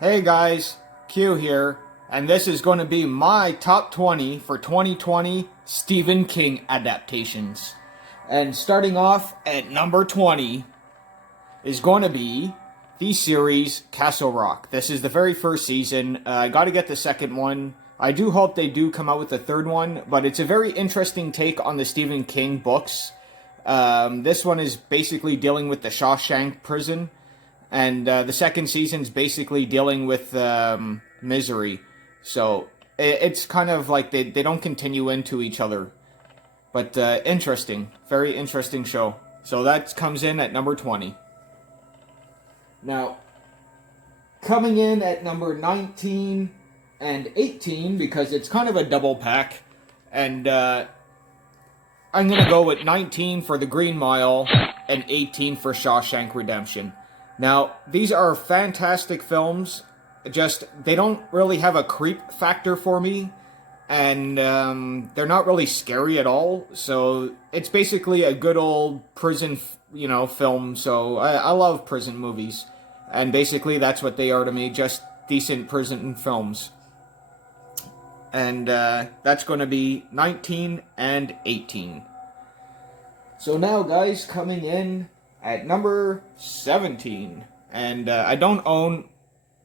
Hey guys, Q here, and this is going to be my top 20 for 2020 Stephen King adaptations. And starting off at number 20 is going to be the series Castle Rock. This is the very first season. I got to get the second one. I do hope they do come out with the third one, but it's a very interesting take on the Stephen King books. This one is basically dealing with the Shawshank prison. And the second season's basically dealing with Misery. So it's kind of like they don't continue into each other. But interesting. Very interesting show. So that comes in at number 20. Now, coming in at number 19 and 18, because it's kind of a double pack. And I'm going to go with 19 for The Green Mile and 18 for Shawshank Redemption. Now, these are fantastic films, just, they don't really have a creep factor for me, and they're not really scary at all, so it's basically a good old prison, film, so I love prison movies, and basically that's what they are to me, just decent prison films. And that's going to be 19 and 18. So now, guys, coming in at number 17, and I don't own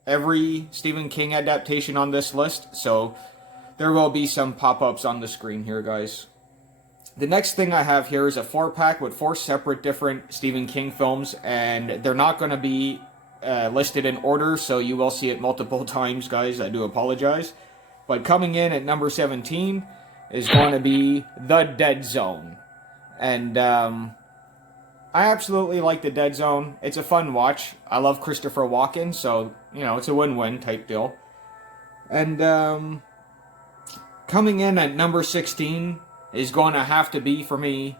every Stephen King adaptation on this list, so there will be some pop-ups on the screen here, guys. The next thing I have here is a 4-pack with 4 separate different Stephen King films, and they're not going to be listed in order, so you will see it multiple times, guys. I do apologize. But coming in at number 17 is going to be The Dead Zone. And I absolutely like The Dead Zone. It's a fun watch. I love Christopher Walken, so, it's a win-win type deal. And coming in at number 16 is going to have to be, for me,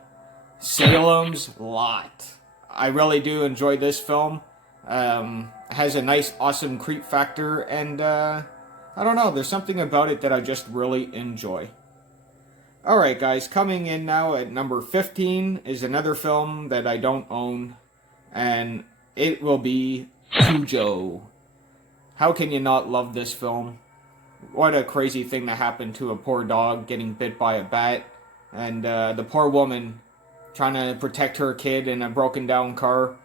Salem's Lot. I really do enjoy this film. It has a nice, awesome creep factor, and I don't know, there's something about it that I just really enjoy. Alright guys, coming in now at number 15 is another film that I don't own, and it will be Cujo. How can you not love this film? What a crazy thing that happened to a poor dog getting bit by a bat, and the poor woman trying to protect her kid in a broken down car.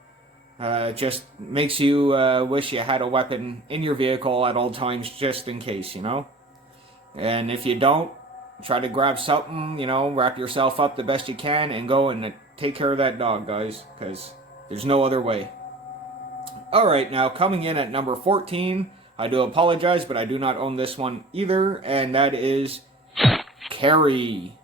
Just makes you wish you had a weapon in your vehicle at all times just in case, And if you don't, try to grab something, wrap yourself up the best you can and go and take care of that dog, guys, because there's no other way. Alright, now coming in at number 14, I do apologize, but I do not own this one either, and that is Carrie,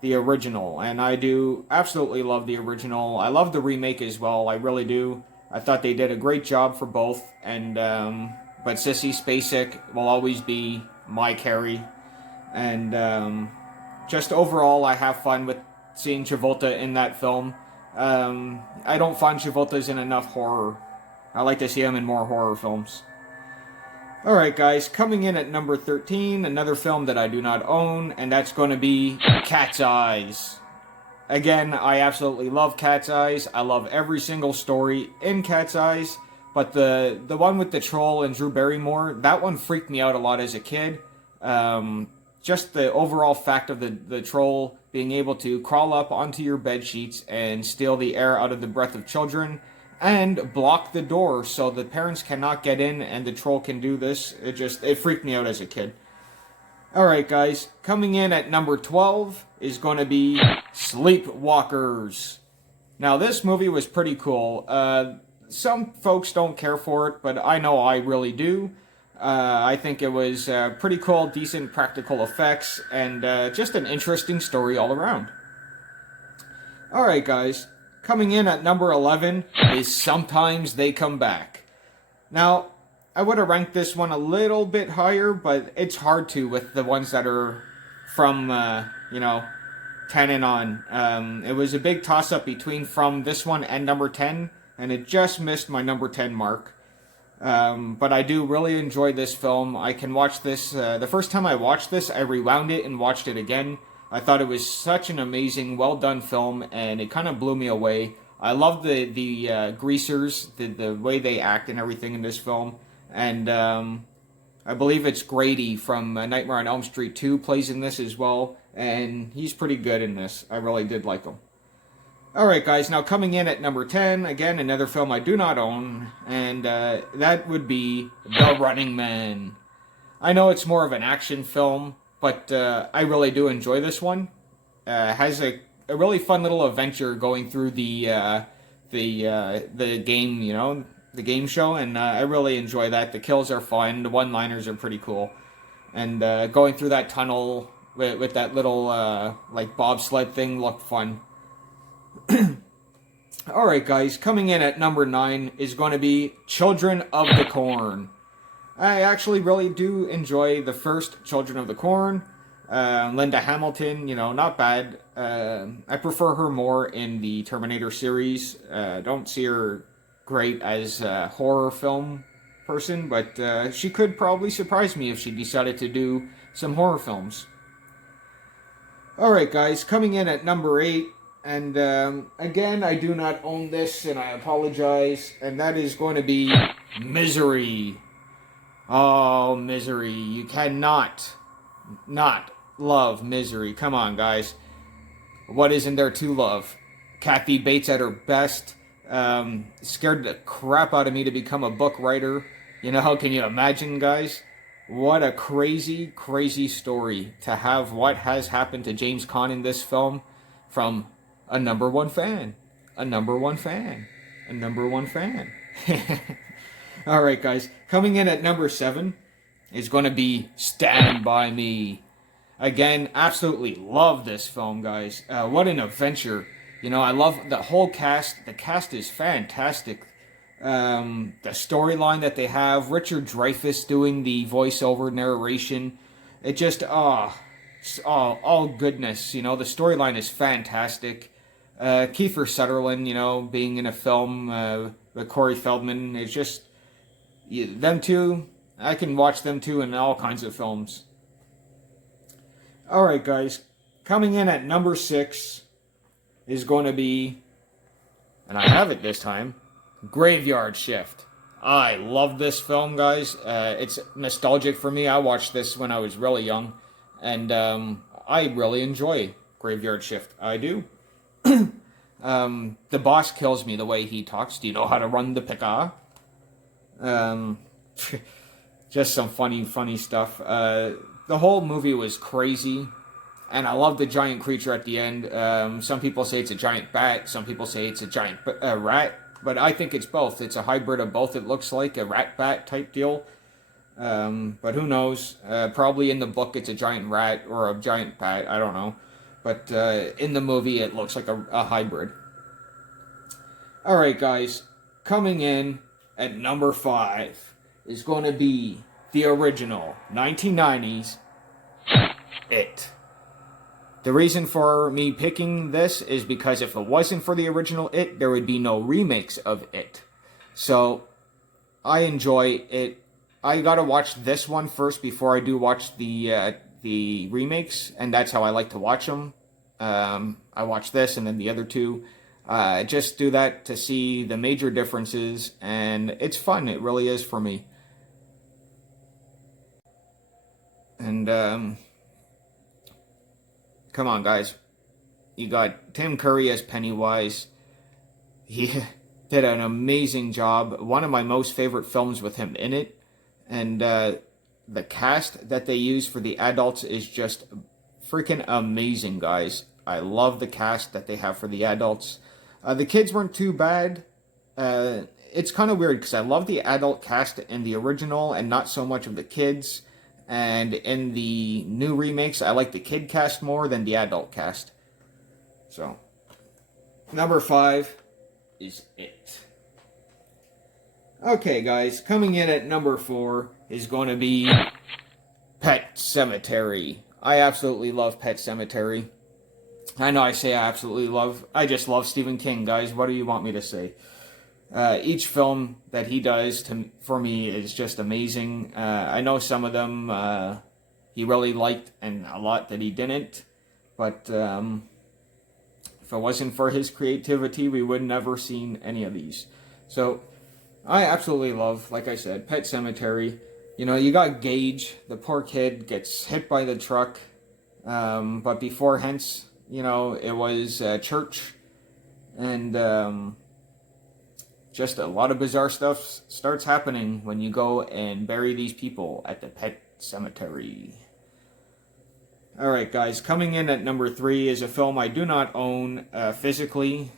the original. And I do absolutely love the original. I love the remake as well, I really do. I thought they did a great job for both, and but Sissy Spacek will always be my Carrie. And just overall, I have fun with seeing Travolta in that film. I don't find Travolta's in enough horror. I like to see him in more horror films. Alright guys, coming in at number 13, another film that I do not own, and that's going to be Cat's Eyes. Again, I absolutely love Cat's Eyes. I love every single story in Cat's Eyes, but the one with the troll and Drew Barrymore, that one freaked me out a lot as a kid. Just the overall fact of the troll being able to crawl up onto your bed sheets and steal the air out of the breath of children and block the door so the parents cannot get in and the troll can do this. It freaked me out as a kid. Alright guys, coming in at number 12 is going to be Sleepwalkers. Now this movie was pretty cool. Some folks don't care for it, but I know I really do. I think it was pretty cool, decent practical effects, and just an interesting story all around. Alright guys, coming in at number 11 is Sometimes They Come Back. Now, I would have ranked this one a little bit higher, but it's hard to with the ones that are from, 10 and on. It was a big toss-up between from this one and number 10, and it just missed my number 10 mark. But I do really enjoy this film. I can watch this, the first time I watched this, I rewound it and watched it again. I thought it was such an amazing, well-done film, and it kind of blew me away. I love the greasers, the way they act and everything in this film. And I believe it's Grady from Nightmare on Elm Street 2 plays in this as well, and he's pretty good in this. I really did like him. Alright guys, now coming in at number 10, again another film I do not own, and that would be The Running Man. I know it's more of an action film, but I really do enjoy this one. Has a really fun little adventure going through the game, you know, the game show, and I really enjoy that. The kills are fun, the one-liners are pretty cool, and going through that tunnel with that little like bobsled thing looked fun. Alright guys, coming in at number 9 is going to be Children of the Corn. I actually really do enjoy the first Children of the Corn. Linda Hamilton, you know, not bad. I prefer her more in the Terminator series. Don't see her great as a horror film person, but she could probably surprise me if she decided to do some horror films. Alright guys, coming in at number 8, and again, I do not own this, and I apologize, and that is going to be Misery. Oh, Misery. You cannot not love Misery. Come on, guys. What isn't there to love? Kathy Bates at her best. Scared the crap out of me to become a book writer. You know, can you imagine, guys? What a crazy, crazy story to have what has happened to James Caan in this film from a number one fan. A number one fan. A number one fan. Alright guys, coming in at number 7 is going to be Stand By Me. Again, absolutely love this film, guys. What an adventure. You know, I love the whole cast. The cast is fantastic. The storyline that they have, Richard Dreyfuss doing the voiceover narration. It just, all goodness. You know, the storyline is fantastic. Kiefer Sutherland, you know, being in a film with Corey Feldman, it's just... them two, I can watch them two in all kinds of films. Alright guys, coming in at number 6 is going to be, and I have it this time, Graveyard Shift. I love this film, guys. It's nostalgic for me. I watched this when I was really young, and I really enjoy Graveyard Shift. I do. The boss kills me the way he talks. Do you know how to run the picka? Just some funny stuff. The whole movie was crazy, and I love the giant creature at the end. Some people say it's a giant bat, some people say it's a giant rat, but I think it's both. It's a hybrid of both. It looks like a rat-bat type deal, but who knows? Probably in the book it's a giant rat or a giant bat, I don't know. But in the movie it looks like a hybrid. Alright guys, coming in at number 5 is going to be the original 1990s It. The reason for me picking this is because if it wasn't for the original It, there would be no remakes of It. So I enjoy it. I gotta watch this one first before I do watch the remakes, and that's how I like to watch them. I watch this and then the other two. Just do that to see the major differences, and it's fun. It really is for me. And come on, guys. You got Tim Curry as Pennywise. He did an amazing job. One of my most favorite films with him in it. And the cast that they use for the adults is just freaking amazing, guys. I love the cast that they have for the adults. The kids weren't too bad. It's kind of weird because I love the adult cast in the original and not so much of the kids. And in the new remakes, I like the kid cast more than the adult cast. So, number 5 is It. Okay, guys, coming in at number 4 is going to be Pet Sematary. I absolutely love Pet Sematary. I know I say I absolutely love. I just love Stephen King, guys. What do you want me to say? Each film that he does for me is just amazing. I know some of them he really liked and a lot that he didn't. But if it wasn't for his creativity, we would never seen any of these. So, I absolutely love, like I said, Pet Cemetery. You know, you got Gage, the poor kid gets hit by the truck, but before hence, you know, it was church, and just a lot of bizarre stuff starts happening when you go and bury these people at the Pet Cemetery. Alright guys, coming in at number 3 is a film I do not own physically,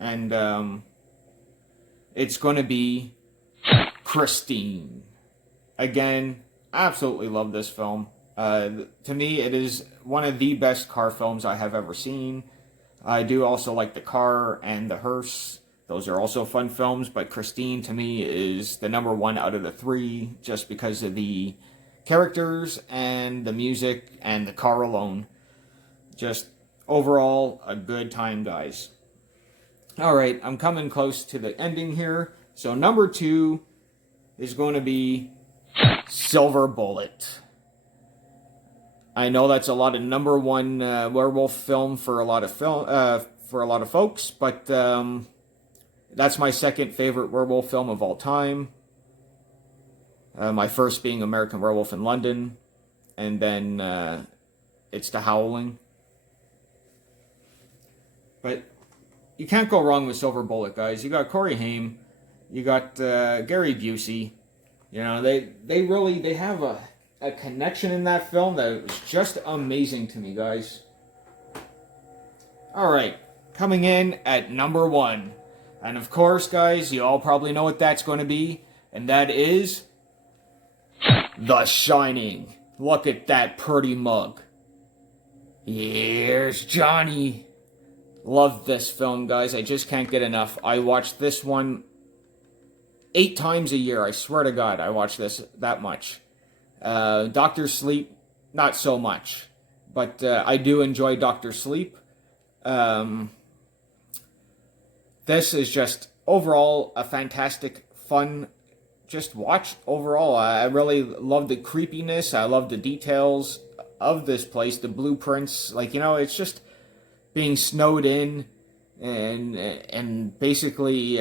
and it's going to be Christine. Again, absolutely love this film. To me, it is one of the best car films I have ever seen. I do also like The Car and The Hearse. Those are also fun films, but Christine to me is the number 1 out of the 3 just because of the characters and the music and the car alone. Just overall a good time, guys. Alright, I'm coming close to the ending here. So number 2 is going to be Silver Bullet. I know that's a lot of number 1 werewolf film for a lot of folks, but that's my second favorite werewolf film of all time. My first being American Werewolf in London, and then it's The Howling. But you can't go wrong with Silver Bullet, guys. You got Corey Haim, you got Gary Busey. You know, they have a connection in that film that was just amazing to me, guys. Alright, coming in at number 1. And of course, guys, you all probably know what that's going to be, and that is The Shining. Look at that pretty mug. Here's Johnny. Love this film, guys. I just can't get enough. I watch this one 8 times a year. I swear to God, I watch this that much. Doctor Sleep, not so much. But I do enjoy Doctor Sleep. This is just overall a fantastic, fun just watch overall. I really love the creepiness. I love the details of this place, the blueprints. Like, you know, it's just being snowed in and basically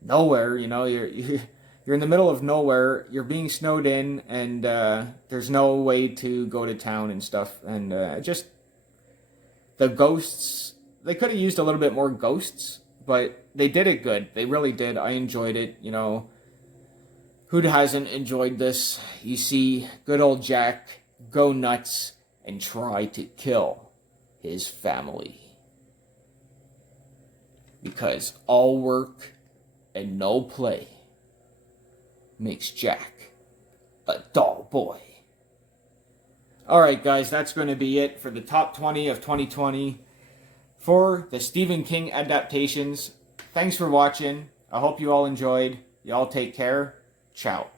nowhere. You know, you're in the middle of nowhere. You're being snowed in, and there's no way to go to town and stuff. And just the ghosts. They could have used a little bit more ghosts, but they did it good. They really did. I enjoyed it. You know, who hasn't enjoyed this? You see good old Jack go nuts and try to kill his family. Because all work and no play makes Jack a dull boy. Alright guys, that's going to be it for the top 20 of 2020 for the Stephen King adaptations. Thanks for watching. I hope you all enjoyed. Y'all take care. Ciao.